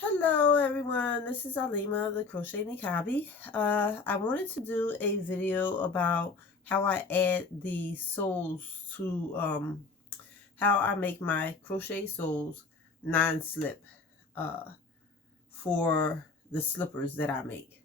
Hello everyone, this is Alima, the Crochet Nikabi. I wanted to do a video about how I add the soles to, how I make my crochet soles non-slip for the slippers that I make.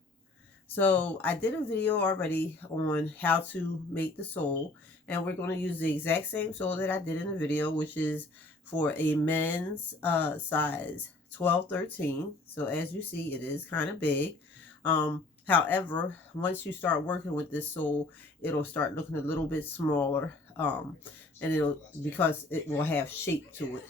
So I did a video already on how to make the sole, and we're going to use the exact same sole that I did in the video, which is for a men's size 12-13. So as you see, it is kind of big. However, once you start working with this sole, it'll start looking a little bit smaller, and because it will have shape to it.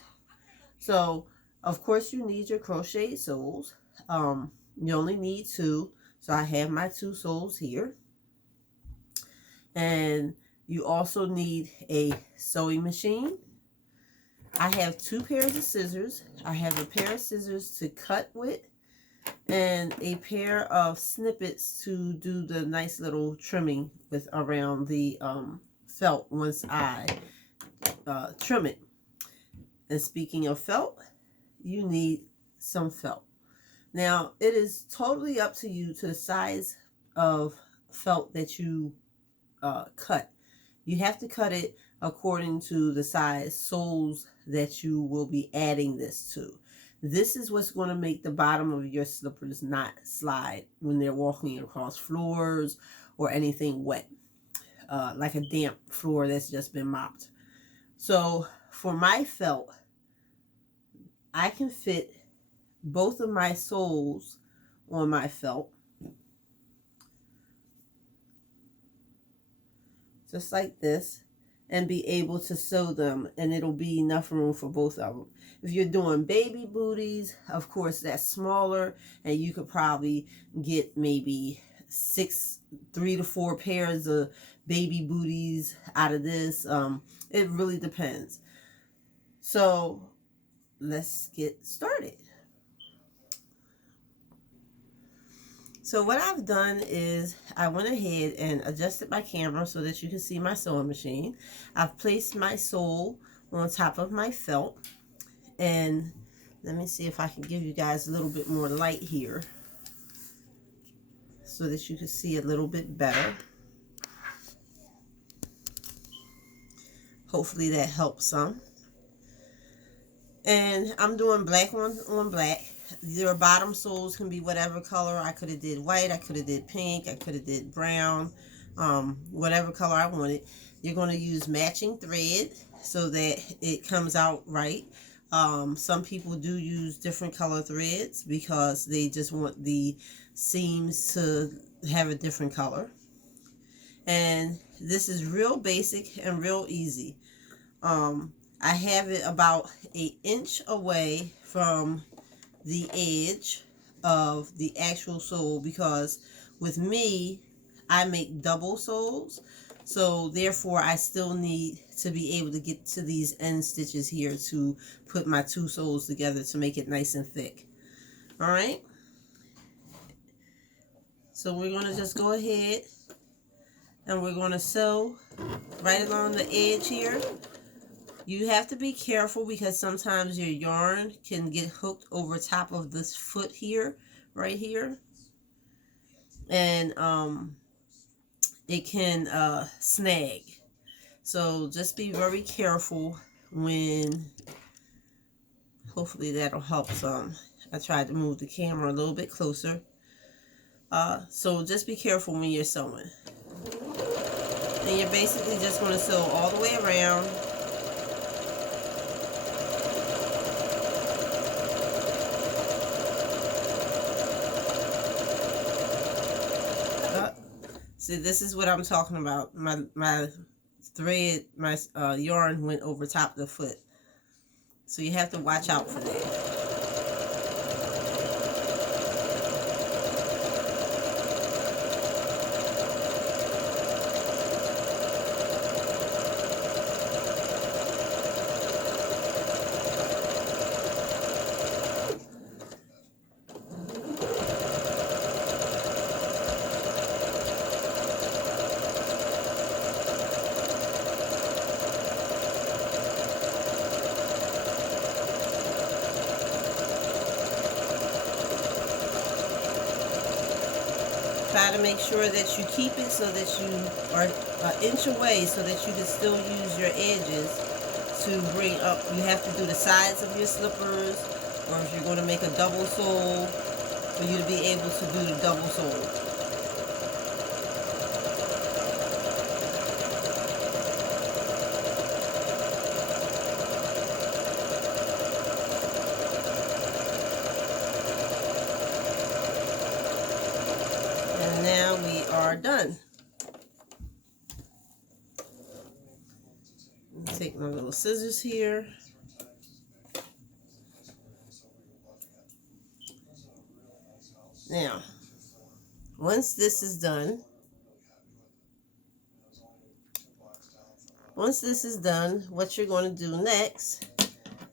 So of course you need your crochet soles. You only need two. So I have my two soles here. And you also need a sewing machine. I have two pairs of scissors. I have a pair of scissors to cut with and a pair of snippets to do the nice little trimming with around the felt once I trim it. And speaking of felt, you need some felt. Now, it is totally up to you to the size of felt that you cut. You have to cut it according to the size soles that you will be adding this to. This is what's going to make the bottom of your slippers not slide when they're walking across floors or anything wet, like a damp floor that's just been mopped. So for my felt, I can fit both of my soles on my felt, just like this, and be able to sew them, and it'll be enough room for both of them. If you're doing baby booties, of course that's smaller, and you could probably get maybe 3 to 4 pairs of baby booties out of this. It really depends. So let's get started. So what I've done is I went ahead and adjusted my camera so that you can see my sewing machine. I've placed my sole on top of my felt, and let me see if I can give you guys a little bit more light here so that you can see a little bit better. Hopefully that helps some. And I'm doing black on black. Your bottom soles can be whatever color. I could have did white, I could have did pink, I could have did brown, whatever color I wanted. You're going to use matching thread so that it comes out right. Some people do use different color threads because they just want the seams to have a different color. And this is real basic and real easy. I have it about 1 inch away from the edge of the actual sole, because with me, I make double soles. So therefore I still need to be able to get to these end stitches here to put my two soles together to make it nice and thick. All right. So we're going to just go ahead and we're going to sew right along the edge here. You have to be careful because sometimes your yarn can get hooked over top of this foot here, right here. And it can snag. So just be very careful when, hopefully that'll help some. I tried to move the camera a little bit closer. So just be careful when you're sewing. And you're basically just going to sew all the way around. See, this is what I'm talking about. My thread, my yarn went over top of the foot. So you have to watch out for that. Try to make sure that you keep it so that you are an inch away so that you can still use your edges to bring up. You have to do the sides of your slippers, or if you're going to make a double sole, for you to be able to do the double sole. And now we are done. Take my little scissors here. Now, once this is done, what you're going to do next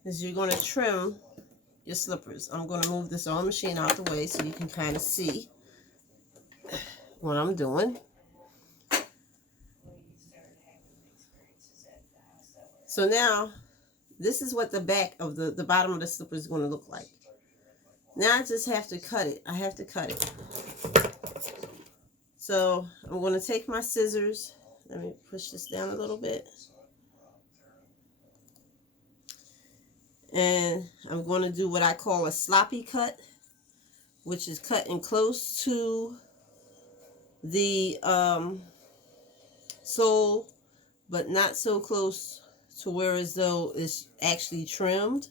is you're going to trim your slippers. I'm going to move this sewing machine out the way so you can kind of see what I'm doing. So now, this is what the back of the bottom of the slipper is going to look like. Now I just have to cut it. I have to cut it. So I'm going to take my scissors. Let me push this down a little bit. And I'm going to do what I call a sloppy cut, which is cutting close to the sole, but not so close to where as though it's actually trimmed.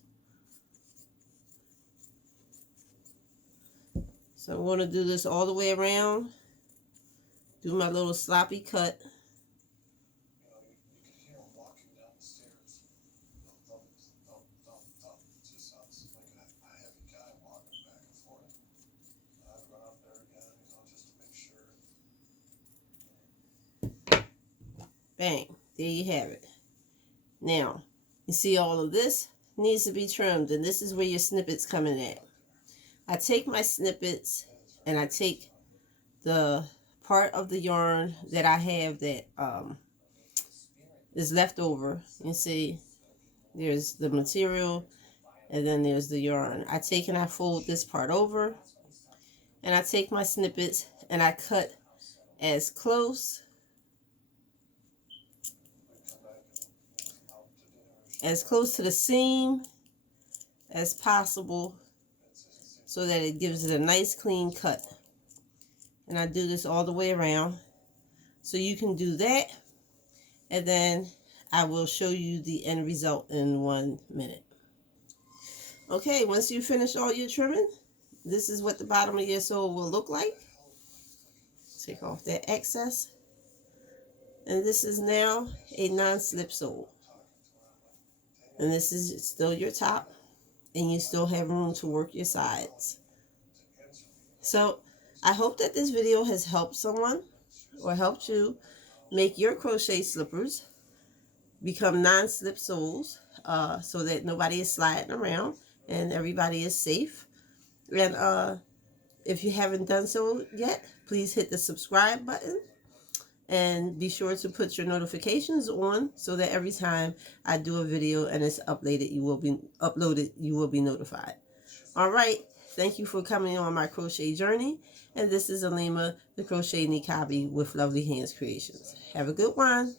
So I'm going to do this all the way around, do my little sloppy cut. Bang, there you have it. Now, you see all of this needs to be trimmed, and this is where your snippets come in at. I take my snippets and I take the part of the yarn that I have that is left over. You see, there's the material and then there's the yarn. I take and I fold this part over, and I take my snippets and I cut as close to the seam as possible so that it gives it a nice clean cut. And I do this all the way around. So you can do that, and then I will show you the end result in 1 minute. Okay, once you finish all your trimming, this is what the bottom of your sole will look like. Take off that excess. And this is now a non-slip sole. And this is still your top, and you still have room to work your sides. So I hope that this video has helped someone or helped you make your crochet slippers become non-slip soles, so that nobody is sliding around and everybody is safe. And if you haven't done so yet, please hit the subscribe button. And be sure to put your notifications on so that every time I do a video and it's uploaded, you will be notified. All right. Thank you for coming on my crochet journey. And this is Alima, the Crochet Nikabi with Lovely Hands Creations. Have a good one.